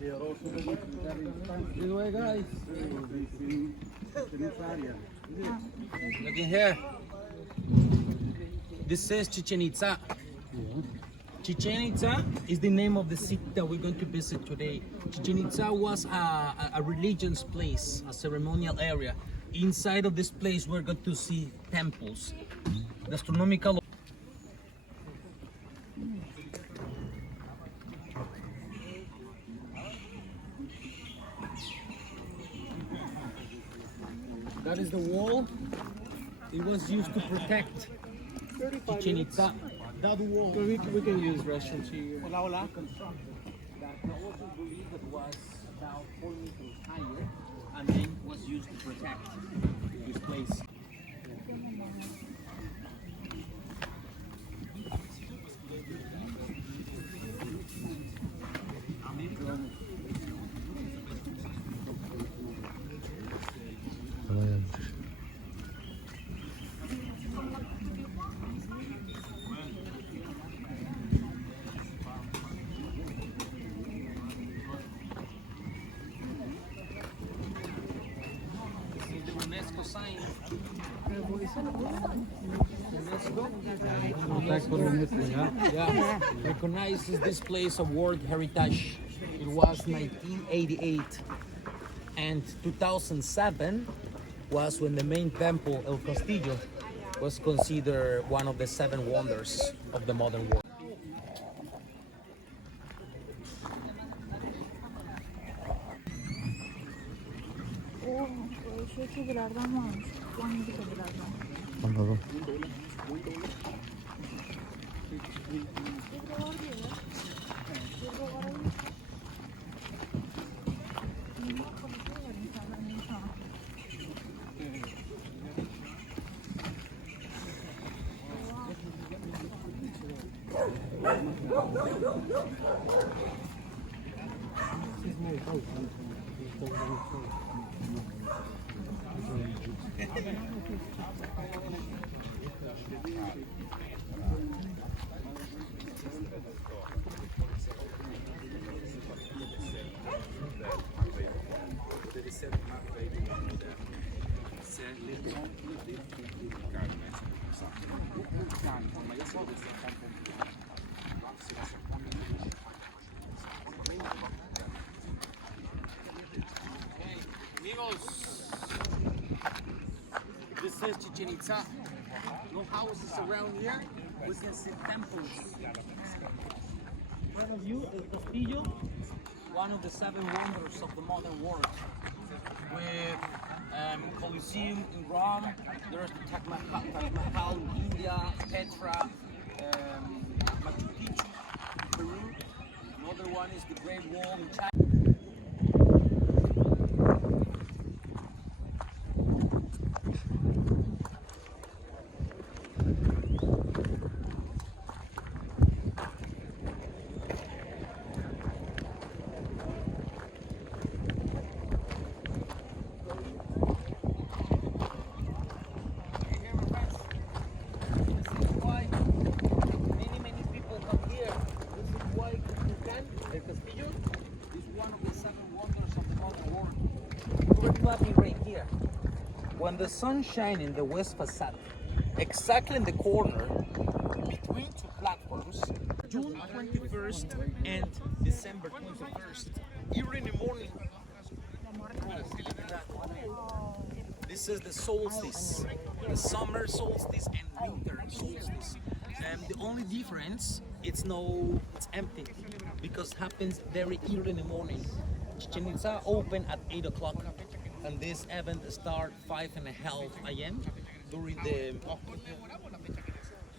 This way, guys. Look in here. This says Chichen Itza. Chichen Itza is the name of the city that we're going to visit today. Chichen Itza was a religious place, a ceremonial area. Inside of this place, we're going to see temples, the astronomical. That is the wall. It was used to protect Chichen Itza. That wall. We can use restrooms here. That also believed that was about 4 meters higher and then was used to protect this place. UNESCO sign. Yeah, recognizes this place of World Heritage. It was 1988, and 2007 was when the main temple, El Castillo, was considered one of the 7 wonders of the modern world. Şu kedilerden varmış. 17 kedilerden. Anladım. This is Chichen Itza. No houses around here. We can see temples. In front of you, El Castillo, one of the 7 wonders of the modern world. With Colosseum in Rome, there's the Taj Mahal in India, Petra, Machu Picchu, Peru. Another one is the Great Wall in China. Right here. When the sun shines in the west facade, exactly in the corner between 2 platforms, June 21st and December 21st, early in the morning. This is the solstice, the summer solstice and winter solstice. The only difference, it's empty because it happens very early in the morning. Chichen Itza open at 8 o'clock. And this event starts 5:30 a.m. during the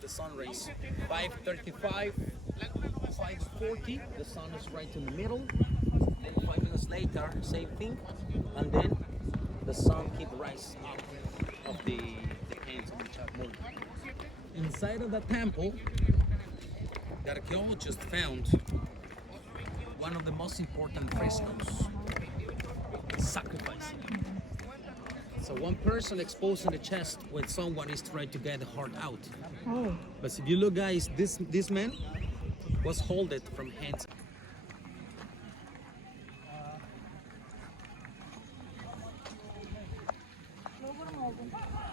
sun rays. 5:35, 5:40, the sun is right in the middle. Then 5 minutes later, same thing, and then the sun keeps rising up of the hands of the moon. Inside of the temple, the archaeologists found one of the most important frescoes. Sacrificing. So one person exposing the chest when someone is trying to get the heart out. Oh. But if you look, guys, this man was holding from hands.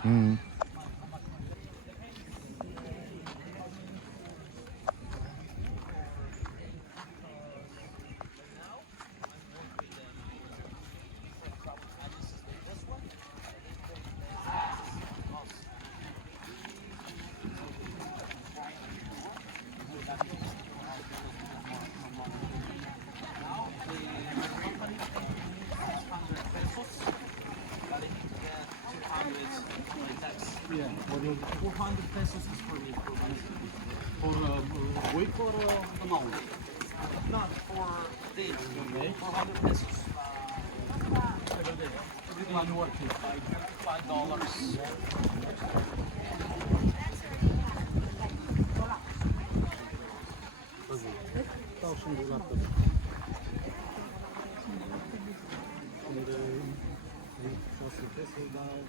Mm. Yeah, 400 pesos is for me. For week or amount? Not for day. 400 pesos. One working. $5.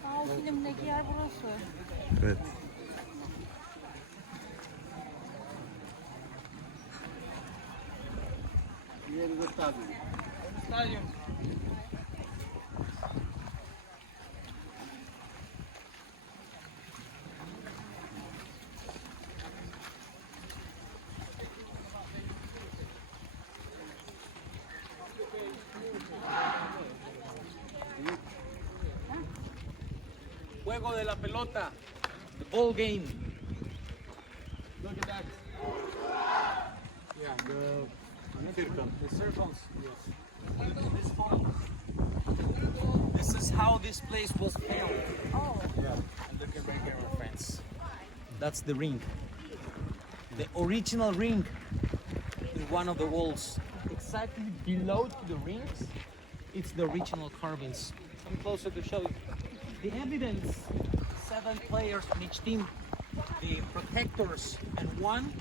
Aa, o filmdeki yer burası. Evet. Juego de la pelota. The ball game. Look at that. Yeah, The circles. This is how this place was filmed. Oh. And look at right here, my friends. That's the ring. The original ring in one of the walls. Exactly below to the rings, it's the original carvings. Come closer to show you. The evidence, 7 players on each team, the protectors, and one.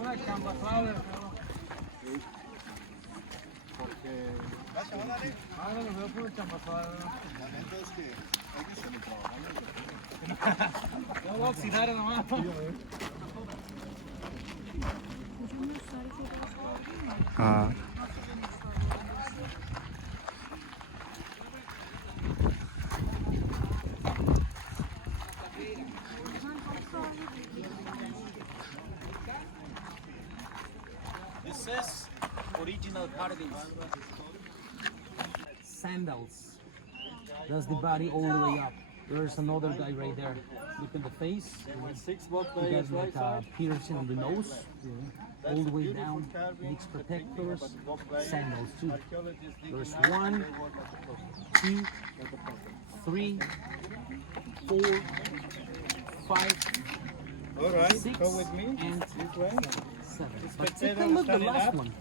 Una chambasada. Ahora lo veo por chambasada. Ya voy a oxidar nomás. Ha. This is original carvings. Sandals. That's the body all the way up. There's another guy right there. Look at the face. He has like a piercing on the nose. All the way down. Next protectors. Sandals too. There's 1, 2, 3, 4, 5, All right, 6, go with me. and This way. 7. But take Spectator a look at the standing last up. one.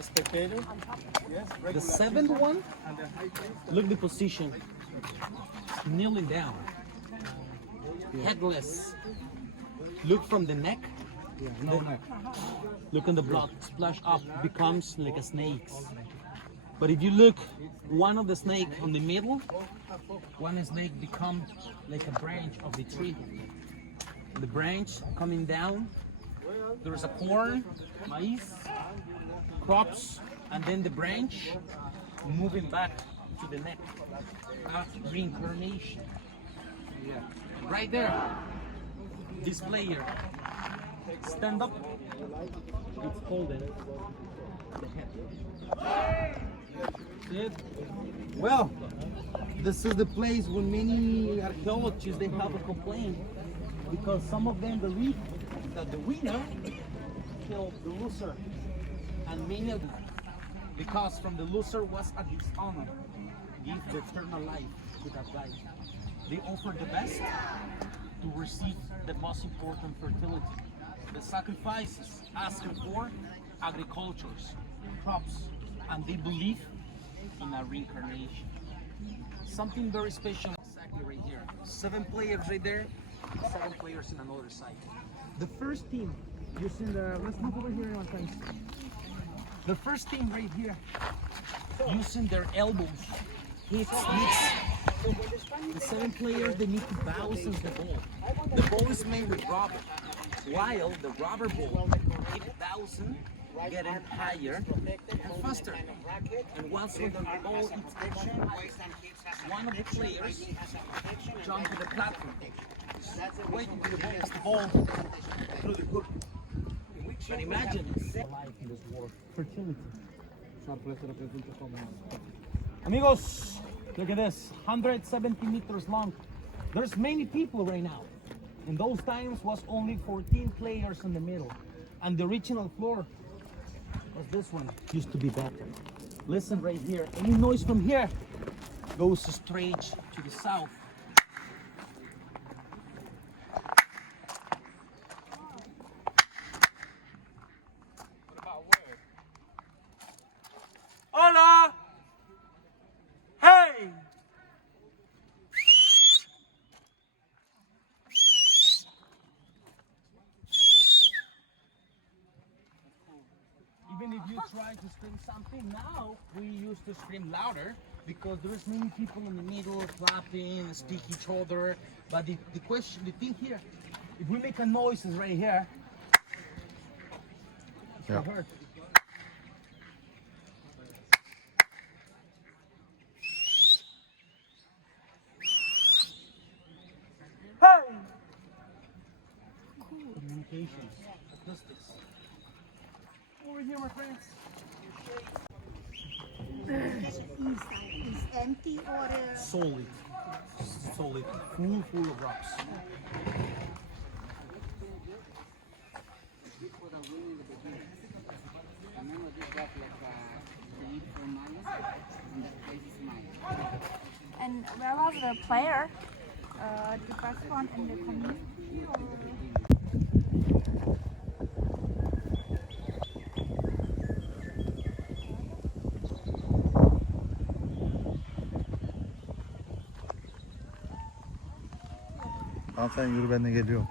Spectator. Yes. The Regular 7th one, and the high face. look the position. Kneeling down. Headless. Look from the neck. No neck. Look on the blood splash up, becomes like a snake. But if you look, one of the snake on the middle, one snake become like a branch of the tree. The branch coming down, there's a corn, maize, crops, and then the branch moving back to the neck. Reincarnation. Yeah. Right there, this player, stand up, it's holding the head. Good. Well, this is the place where many archaeologists they have a complaint because some of them believe that the winner killed the loser, and many of them, because from the loser was a dishonor, give the eternal life to that guy. They offer the best to receive the most important fertility. The sacrifices asking for agricultures, crops, and they believe in a reincarnation. Something very special exactly right here. 7 players right there, 7 players in another side. The first team using the, let's move over here one time. The first thing right here, using their elbows, hits, the 7 players, they need to bounce the ball. The ball is made with rubber, while the rubber ball keeps bouncing, getting higher and faster. And once the ball hits the ground, one of the players jump to the platform, waiting for the ball hits the ball through the hoop. And imagine life in this world, fertility. Amigos, look at this, 170 meters long. There's many people right now. In those times was only 14 players in the middle. And the original floor was this one. Used to be better. Listen right here. Any noise from here goes straight to the south. Hola! Hey! Even if you try to scream something, now we used to scream louder because there's many people in the middle clapping, speak each other. But the thing here, if we make a noise is right here, it's Yeah. heard. Hey! Communications, acoustics. Over here, my friends. Is empty or Solid, full of rocks. and where was the player? The first one in the community or? Tamam sen yürü, ben de geliyorum.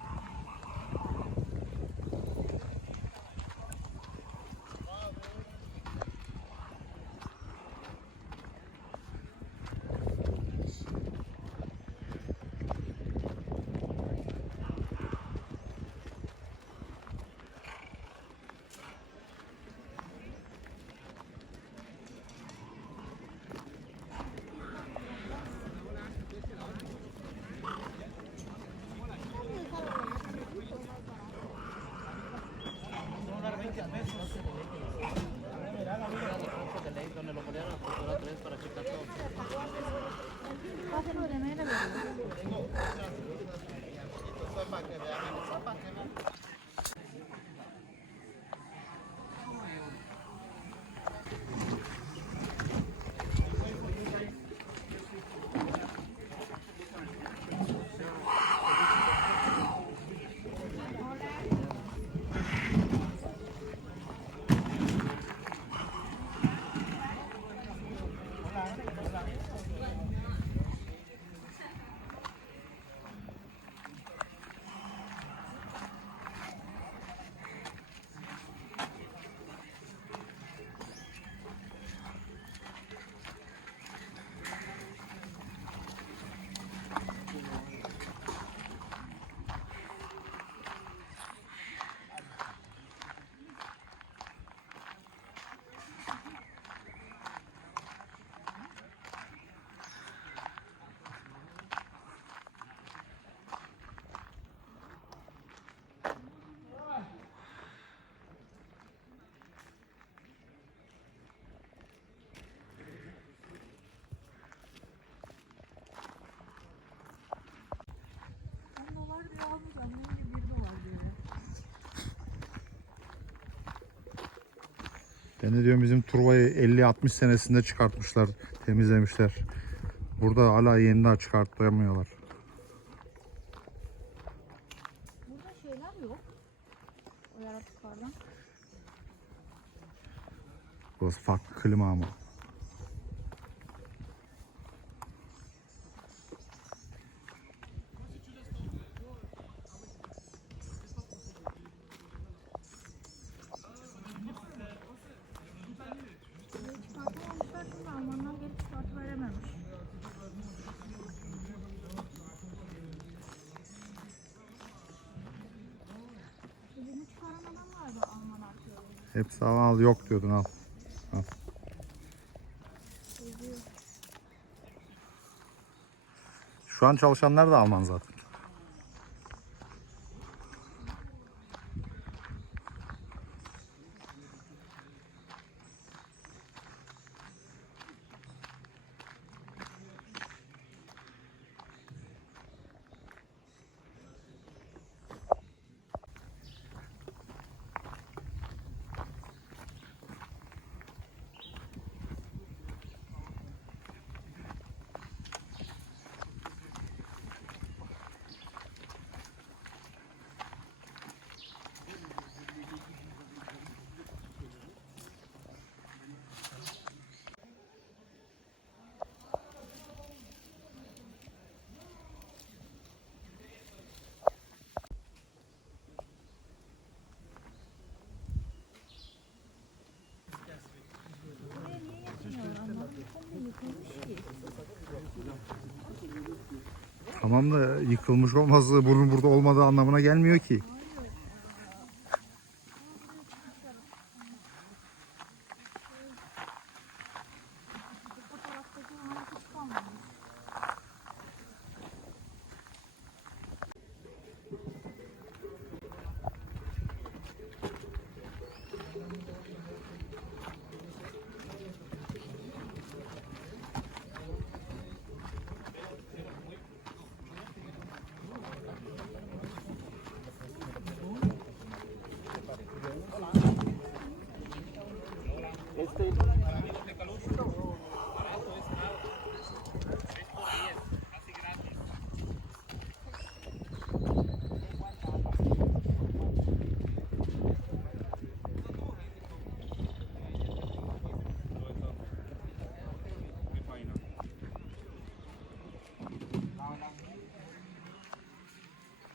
Ben de diyorum bizim Truva'yı 50-60 senesinde çıkartmışlar, temizlemişler. Burada hala yeni daha çıkartamıyorlar. Burada şeyler yok. O yaratıklardan. Burası farklı klima ama. Hepsi al yok diyordun al. Al. Şu an çalışanlar da Alman zaten. Tamam da yıkılmış olması bunun burada olmadığı anlamına gelmiyor ki. Fotoğraftaki onlar hiç kalmamış. Este